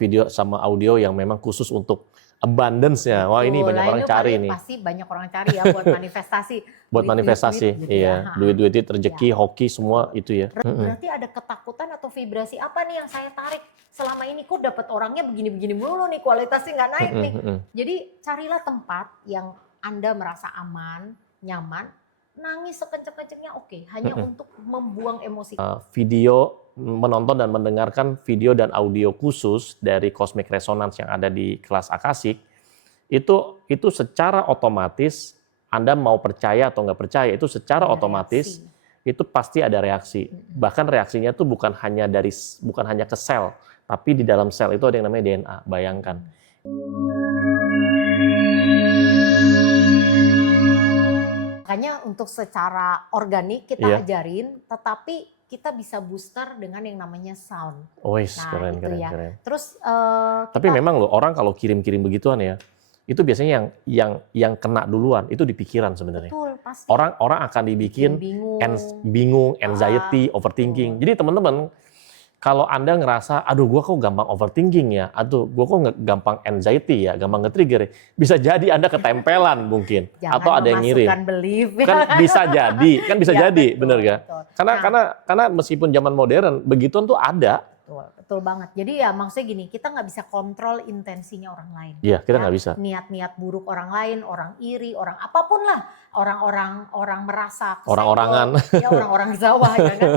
video sama audio yang memang khusus untuk abundance-nya. Wah, ini banyak orang cari nih. Pasti banyak orang cari ya buat manifestasi. Buat manifestasi, gitu iya. ya. Duit, rezeki, hoki, semua itu ya. Berarti ada ketakutan atau vibrasi apa nih yang saya tarik selama ini? Kok dapat orangnya begini-begini mulu nih, kualitasnya nggak naik nih. Jadi carilah tempat yang Anda merasa aman, nyaman, nangis sekenceng-kencengnya oke, hanya untuk membuang emosi. Video, menonton dan mendengarkan video dan audio khusus dari Cosmic Resonance yang ada di kelas Akasik, itu secara otomatis Anda mau percaya atau nggak percaya, itu secara otomatis itu pasti ada reaksi. Bahkan reaksinya itu bukan hanya ke sel, tapi di dalam sel itu ada yang namanya DNA. Bayangkan. Makanya untuk secara organik kita ajarin, tetapi kita bisa booster dengan yang namanya sound. Keren. Terus tapi memang loh, orang kalau kirim-kirim begituan ya, itu biasanya yang kena duluan itu di pikiran sebenarnya. Betul, pasti. Orang akan dibikin bingung, anxiety, overthinking. Jadi teman-teman, kalau Anda ngerasa, aduh gue kok gampang overthinking ya, aduh gue kok gampang anxiety ya, gampang nge-trigger ya, bisa jadi Anda ketempelan mungkin. Atau ada yang ngirim. Kan bisa jadi, bener gak? Karena meskipun zaman modern, begituan tuh ada. Betul banget. Jadi ya maksudnya gini, kita nggak bisa kontrol intensinya orang lain. Iya, kita nggak bisa. Niat-niat buruk orang lain, orang iri, orang apapun lah. Orang merasa orang-orangan. Ya orang-orang Jawa ya kan.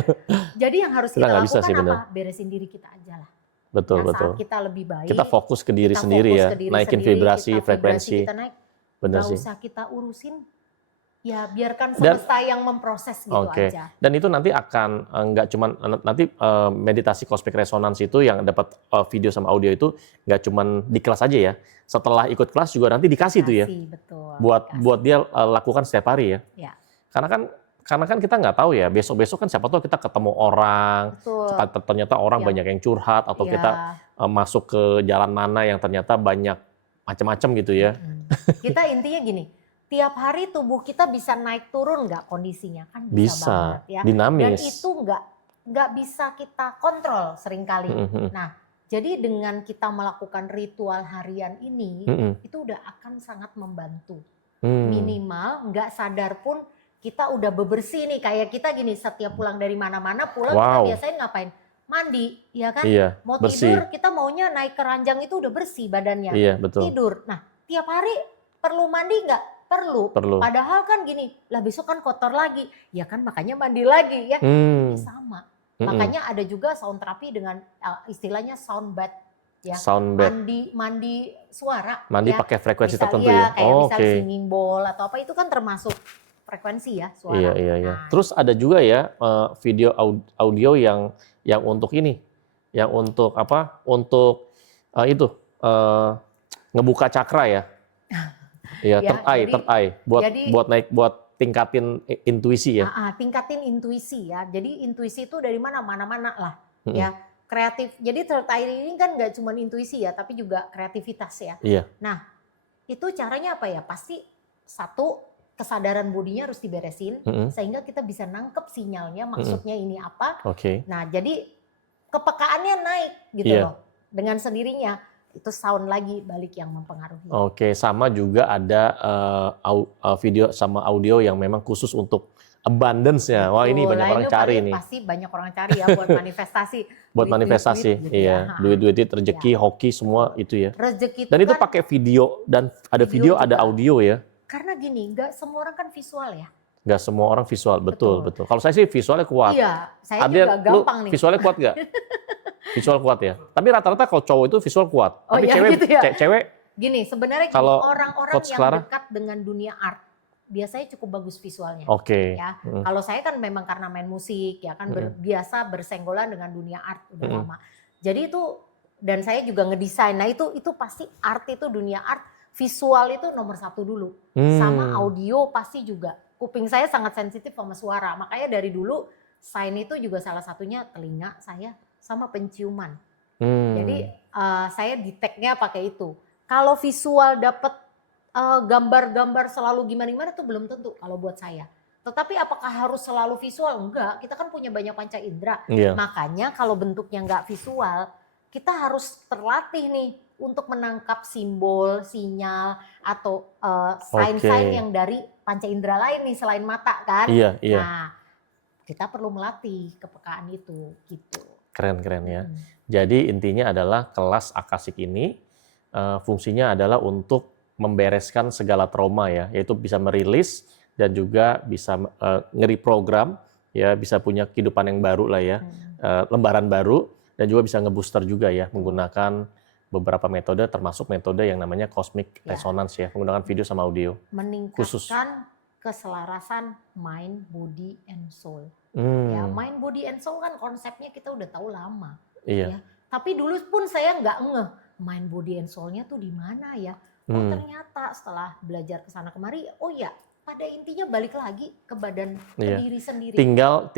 Jadi yang harus kita lakukan apa? Beresin diri kita aja lah. Betul. Saat kita lebih baik. Kita fokus ke diri sendiri ya. Naikin vibrasi, frekuensi. Kita naik. Bener sih. Gak usah kita urusin. Ya biarkan semesta yang memproses gitu aja. Dan itu nanti akan nggak cuma nanti meditasi Cosmic Resonance itu yang dapat video sama audio itu nggak cuma di kelas aja ya. Setelah ikut kelas juga nanti dikasih tuh ya. Betul. Buat dia lakukan setiap hari ya. Karena kan kita nggak tahu ya, besok-besok kan siapa tahu kita ketemu orang, ternyata orang banyak yang curhat atau kita masuk ke jalan mana yang ternyata banyak macam-macam gitu ya. Kita intinya gini. Tiap hari tubuh kita bisa naik turun nggak kondisinya? Kan bisa banget ya. Dinamis. Dan itu nggak bisa kita kontrol seringkali. Nah, jadi dengan kita melakukan ritual harian ini, itu udah akan sangat membantu. Minimal nggak sadar pun kita udah bebersih nih. Kayak kita gini, setiap pulang dari mana-mana pulang kita biasanya ngapain? Mandi, ya kan? Iya, mau bersih. Tidur, kita maunya naik ke ranjang itu udah bersih badannya. Iya, betul. Tidur. Nah, tiap hari perlu mandi nggak? Perlu. Padahal kan gini, lah besok kan kotor lagi. Ya kan makanya mandi lagi ya. Ini sama. Makanya ada juga sound terapi dengan istilahnya sound bath. Ya. Sound bath. Mandi suara. Mandi ya. pakai frekuensi tertentu ya. Kayak misal oke. singing bowl atau apa itu kan termasuk frekuensi ya suara. Iya. Nah, Terus ada juga ya video audio yang untuk ini. Yang untuk apa? Untuk ngebuka cakra ya. Iya, third eye. Buat tingkatin intuisi ya. Tingkatin intuisi ya. Jadi intuisi itu dari mana-mana lah. Ya, kreatif. Jadi third eye ini kan nggak cuma intuisi ya, tapi juga kreativitas ya. Iya. Nah, itu caranya apa ya? Pasti satu, kesadaran bodinya harus diberesin sehingga kita bisa nangkep sinyalnya, maksudnya ini apa. Nah, jadi kepekaannya naik gitu loh. Dengan sendirinya. Itu sound lagi balik yang mempengaruhi. Sama juga ada video sama audio yang memang khusus untuk abundance-nya. Wah, ini banyak orang cari nih. Pasti banyak orang cari ya buat manifestasi. Buat manifestasi, iya. Duit, rezeki, hoki, semua itu ya. Rezeki dan itu pakai video dan ada video, ada audio ya. Karena gini, nggak semua orang kan visual ya. Nggak semua orang visual, betul. Kalau saya sih visualnya kuat. Iya, saya juga gampang nih. Visualnya kuat nggak? Visual kuat ya. Tapi rata-rata kalau cowok itu visual kuat. Tapi cewek gini, sebenarnya orang-orang yang dekat dengan dunia art biasanya cukup bagus visualnya. Ya. Kalau saya kan memang karena main musik ya kan biasa bersenggolan dengan dunia art udah lama. Jadi itu dan saya juga ngedesain. Nah, itu pasti art itu dunia art, visual itu nomor satu dulu. Sama audio pasti juga. Kuping saya sangat sensitif sama suara. Makanya dari dulu sign itu juga salah satunya telinga saya sama penciuman. Jadi saya detect-nya pakai itu. Kalau visual dapat gambar-gambar selalu gimana-gimana itu belum tentu kalau buat saya. Tetapi apakah harus selalu visual? Enggak, kita kan punya banyak panca indera. Makanya kalau bentuknya enggak visual, kita harus terlatih nih untuk menangkap simbol, sinyal, atau sign-sign yang dari panca indera lain nih selain mata kan. Iya. Nah, kita perlu melatih kepekaan itu gitu. Keren ya. Jadi intinya adalah kelas Akasik ini fungsinya adalah untuk membereskan segala trauma ya, yaitu bisa merilis dan juga bisa nge-reprogram ya, bisa punya kehidupan yang baru lah ya, lembaran baru, dan juga bisa ngebooster juga ya menggunakan beberapa metode, termasuk metode yang namanya cosmic resonance ya, menggunakan video sama audio. Meningkatkan keselarasan mind, body, and soul. Ya, mind, body, and soul kan konsepnya kita udah tahu lama. Iya. Ya. Tapi dulu pun saya nggak ngeh mind, body, and soul-nya tuh di mana ya. Oh ternyata setelah belajar ke sana kemari, oh ya pada intinya balik lagi ke badan, ke diri sendiri. Tinggal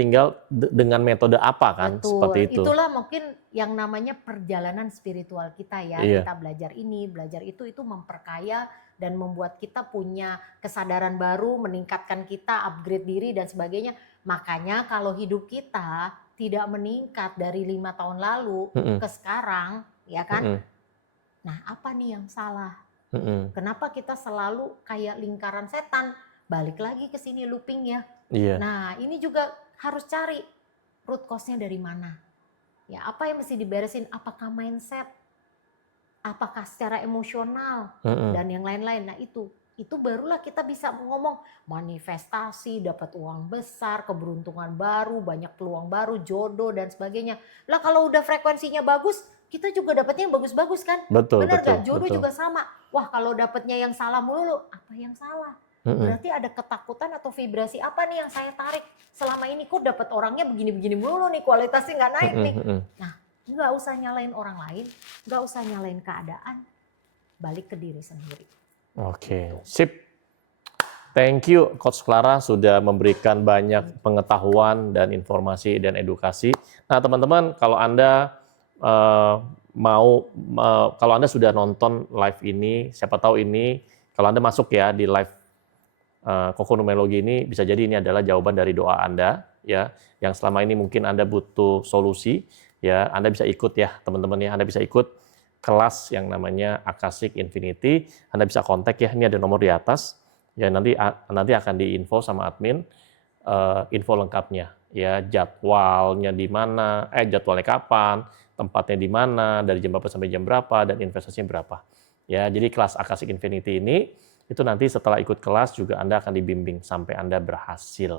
dengan metode apa kan? Betul. Seperti itu. Itulah mungkin yang namanya perjalanan spiritual kita ya. Kita belajar ini, belajar itu memperkaya dan membuat kita punya kesadaran baru, meningkatkan kita, upgrade diri dan sebagainya. Makanya kalau hidup kita tidak meningkat dari 5 tahun lalu ke sekarang, ya kan? Nah, apa nih yang salah? Kenapa kita selalu kayak lingkaran setan? Balik lagi ke sini looping ya. Nah, ini juga harus cari root cause-nya dari mana. Ya, apa yang mesti diberesin? Apakah mindset? Apakah secara emosional dan yang lain-lain. Nah, itu barulah kita bisa ngomong manifestasi, dapat uang besar, keberuntungan baru, banyak peluang baru, jodoh dan sebagainya. Lah kalau udah frekuensinya bagus, kita juga dapatnya yang bagus-bagus kan? Benar nggak? Jodoh juga sama. Wah kalau dapatnya yang salah mulu, apa yang salah? Berarti ada ketakutan atau vibrasi apa nih yang saya tarik selama ini, kok dapat orangnya begini-begini mulu nih, kualitasnya nggak naik nih. Nah, nggak usah nyalain orang lain, nggak usah nyalain keadaan, balik ke diri sendiri. Oke, sip. Thank you Coach Clara sudah memberikan banyak pengetahuan dan informasi dan edukasi. Nah teman-teman, kalau Anda kalau Anda sudah nonton live ini, siapa tahu ini, kalau Anda masuk ya di live Kokonumerologi ini, bisa jadi ini adalah jawaban dari doa Anda, ya, yang selama ini mungkin Anda butuh solusi, ya, Anda bisa ikut ya teman-teman ya, Anda bisa ikut kelas yang namanya Akasik Infinity. Anda bisa kontak ya, ini ada nomor di atas, ya, nanti akan diinfo sama admin, info lengkapnya, ya, jadwalnya di mana, jadwalnya kapan, tempatnya di mana, dari jam berapa sampai jam berapa, dan investasinya berapa. Ya, jadi kelas Akasik Infinity ini, itu nanti setelah ikut kelas juga Anda akan dibimbing sampai Anda berhasil.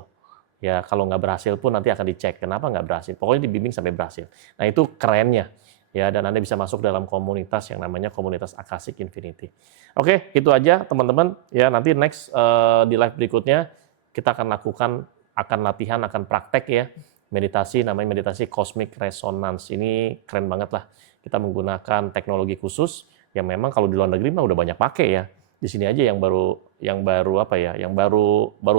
Ya, kalau nggak berhasil pun nanti akan dicek kenapa nggak berhasil. Pokoknya dibimbing sampai berhasil. Nah, itu kerennya. Ya, dan Anda bisa masuk dalam komunitas yang namanya komunitas Akasik Infinity. Oke, itu aja teman-teman. Ya, nanti next di live berikutnya kita akan latihan, akan praktek ya. Meditasi, namanya meditasi Cosmic Resonance. Ini keren banget lah. Kita menggunakan teknologi khusus yang memang kalau di luar negeri mah udah banyak pakai ya. Di sini aja yang baru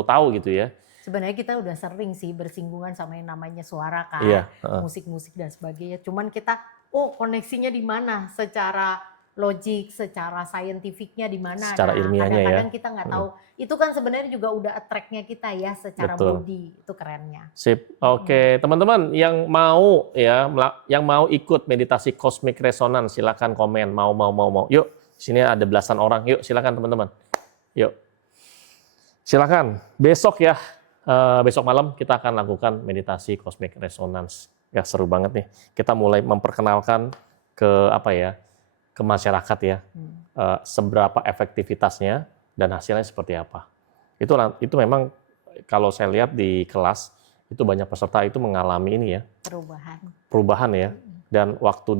tahu gitu ya. Sebenarnya kita udah sering sih bersinggungan sama yang namanya suara kan, musik-musik dan sebagainya. Cuman kita, koneksinya di mana? Secara logik, secara saintifiknya di mana? Secara ilmiahnya kadang-kadang kita nggak tahu. Itu kan sebenarnya juga udah attract-nya kita ya, secara body. Itu kerennya. Sip. Oke, teman-teman yang mau ikut meditasi Cosmic Resonance, silakan komen. Mau. Yuk, sini ada belasan orang. Yuk, silakan teman-teman. Yuk. Silakan. Besok ya. Besok malam kita akan lakukan meditasi Cosmic Resonance. Ya, seru banget nih. Kita mulai memperkenalkan ke masyarakat ya. Seberapa efektivitasnya dan hasilnya seperti apa. Itu memang kalau saya lihat di kelas itu banyak peserta itu mengalami ini ya. Perubahan ya. Dan waktu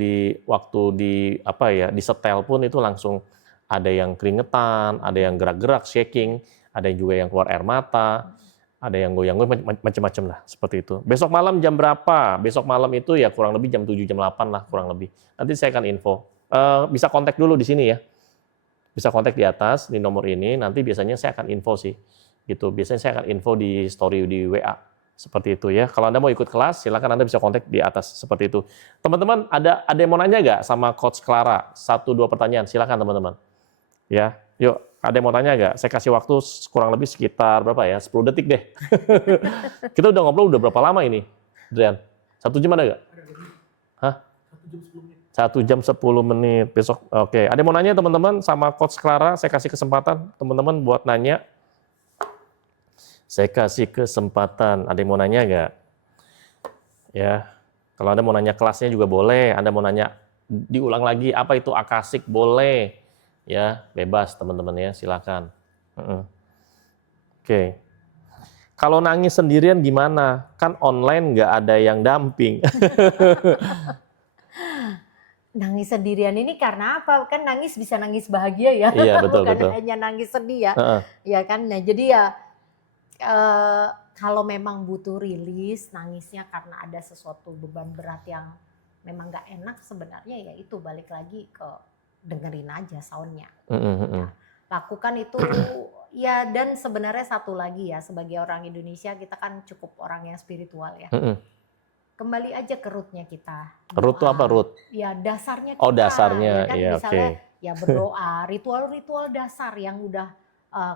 di setel pun itu langsung ada yang keringetan, ada yang gerak-gerak, shaking, ada yang juga yang keluar air mata, ada yang goyang-goyang, macam-macam lah, seperti itu. Besok malam jam berapa? Besok malam itu ya kurang lebih jam 7, jam 8 lah, kurang lebih. Nanti saya akan info. Bisa kontak dulu di sini ya. Bisa kontak di atas, di nomor ini, nanti biasanya saya akan info sih. Gitu. Biasanya saya akan info di story di WA. Seperti itu ya. Kalau Anda mau ikut kelas, silakan Anda bisa kontak di atas, seperti itu. Teman-teman, ada yang mau nanya nggak sama Coach Clara? 1-2 pertanyaan, silakan teman-teman. Ya, yuk. Ada yang mau tanya nggak? Saya kasih waktu kurang lebih sekitar berapa ya? 10 detik deh. Kita udah ngobrol udah berapa lama ini, Adrian? 1 jam ada nggak? Hah? 1 jam 10 menit. 1 jam 10 menit besok. Oke, ada yang mau nanya teman-teman sama Coach Clara? Saya kasih kesempatan teman-teman buat nanya. Saya kasih kesempatan. Ada yang mau nanya nggak? Ya, kalau Anda mau nanya kelasnya juga boleh. Anda mau nanya diulang lagi apa itu akasik boleh. Ya, bebas teman-teman ya, silakan. Oke. Kalau nangis sendirian gimana? Kan online nggak ada yang damping. Nangis sendirian ini karena apa? Kan nangis bisa nangis bahagia ya. Iya, betul, bukan betul. hanya nangis sedih ya. Ya kan. Nah, jadi ya kalau memang butuh rilis, nangisnya karena ada sesuatu beban berat yang memang nggak enak, sebenarnya ya itu balik lagi ke dengerin aja soundnya. Ya, lakukan itu ya. Dan sebenarnya satu lagi ya, sebagai orang Indonesia kita kan cukup orang yang spiritual ya. Kembali aja ke rootnya kita. Root itu apa root? Ya dasarnya kita. Oh dasarnya, ya kan? ya, Misalnya ya berdoa, ritual-ritual dasar yang udah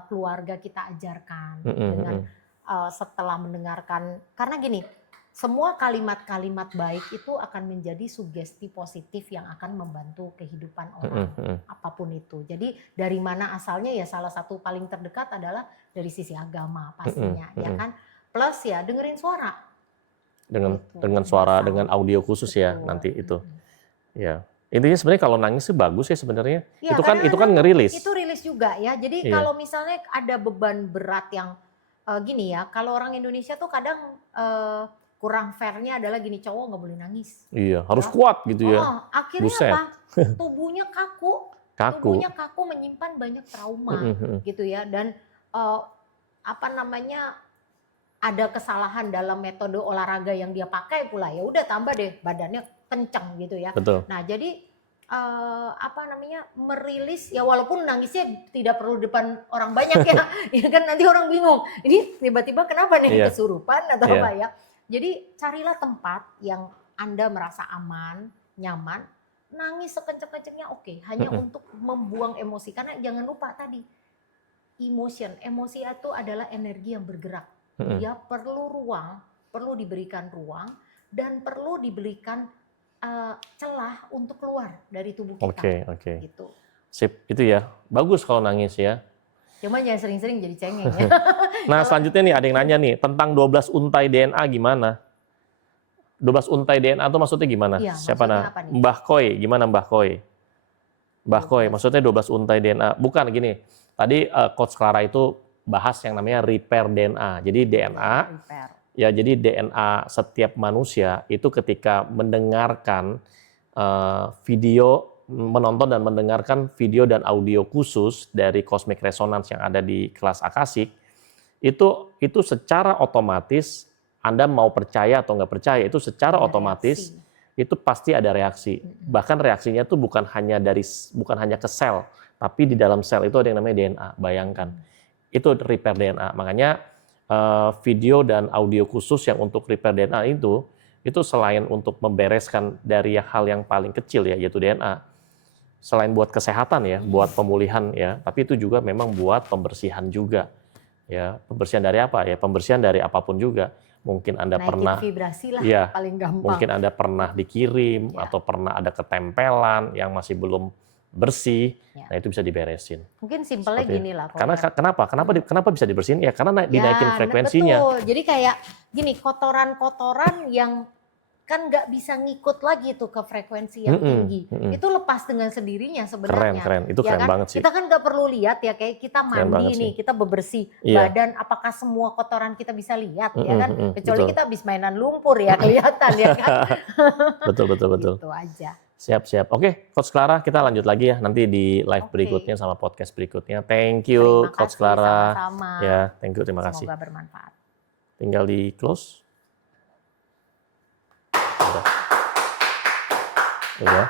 keluarga kita ajarkan. Dengan setelah mendengarkan, karena gini, semua kalimat-kalimat baik itu akan menjadi sugesti positif yang akan membantu kehidupan orang, apapun itu. Jadi dari mana asalnya ya salah satu paling terdekat adalah dari sisi agama pastinya, ya kan. Plus ya dengerin suara. Dengan suara, dengan audio khusus ya nanti itu. Ya. Intinya sebenarnya kalau nangis sih bagus ya sebenarnya. Ya, itu kan ngerilis. Itu rilis juga ya. Jadi kalau misalnya ada beban berat yang gini ya, kalau orang Indonesia tuh kadang kurang fairnya adalah gini, cowok nggak boleh nangis. Iya, harus kuat gitu ya. Akhirnya apa? Tubuhnya kaku. Tubuhnya kaku menyimpan banyak trauma gitu ya. Dan ada kesalahan dalam metode olahraga yang dia pakai pula, ya udah tambah deh badannya kencang gitu ya. Betul. Nah jadi merilis ya, walaupun nangisnya tidak perlu depan orang banyak ya, ya kan nanti orang bingung ini tiba-tiba kenapa nih kesurupan atau apa ya. Jadi carilah tempat yang Anda merasa aman, nyaman, nangis sekenceng-kencengnya oke, hanya untuk membuang emosi. Karena jangan lupa tadi emosi itu adalah energi yang bergerak. Dia perlu ruang, perlu diberikan ruang, dan perlu diberikan celah untuk keluar dari tubuh kita. Oke. Gitu. Sip, itu ya. Bagus kalau nangis ya. Cuma jangan sering-sering jadi cengeng ya. Nah selanjutnya nih ada yang nanya nih, tentang 12 untai DNA gimana? 12 untai DNA itu maksudnya gimana? Ya, siapa maksudnya nah? Mbah Koi, gimana Mbah Koi? Mbah Koi, maksudnya 12 untai DNA. Bukan gini, tadi Coach Clara itu bahas yang namanya repair DNA. Jadi DNA, jadi DNA setiap manusia itu ketika mendengarkan video, menonton dan mendengarkan video dan audio khusus dari Cosmic Resonance yang ada di kelas Akasik, itu secara otomatis Anda mau percaya atau nggak percaya, itu secara otomatis itu pasti ada reaksi. Bahkan reaksinya itu bukan hanya ke sel, tapi di dalam sel itu ada yang namanya DNA. Bayangkan. Itu repair DNA. Makanya video dan audio khusus yang untuk repair DNA itu selain untuk membereskan dari hal yang paling kecil ya, yaitu DNA, selain buat kesehatan ya, buat pemulihan ya, tapi itu juga memang buat pembersihan juga. Ya, pembersihan dari apa ya? Pembersihan dari apapun juga. Mungkin Anda pernah vibrasi lah, ya, paling gampang. Mungkin Anda pernah dikirim atau pernah ada ketempelan yang masih belum bersih, nah itu bisa diberesin. Mungkin simpelnya gini lah. Karena kenapa bisa dibersihin? Ya karena dinaikin frekuensinya. Betul. Jadi kayak gini, kotoran-kotoran yang kan nggak bisa ngikut lagi tuh ke frekuensi yang tinggi. Itu lepas dengan sendirinya sebenarnya. Keren. Itu keren banget sih. Kita kan nggak perlu lihat ya, kayak kita mandi nih, kita bebersih badan, apakah semua kotoran kita bisa lihat ya kan? Kecuali kita habis mainan lumpur ya kelihatan ya kan. Betul. Itu aja. Siap. Oke, Coach Clara, kita lanjut lagi ya nanti di live berikutnya sama podcast berikutnya. Thank you, Coach Clara. Sama-sama. Ya, thank you, terima kasih. Semoga bermanfaat. Tinggal di close. Udah.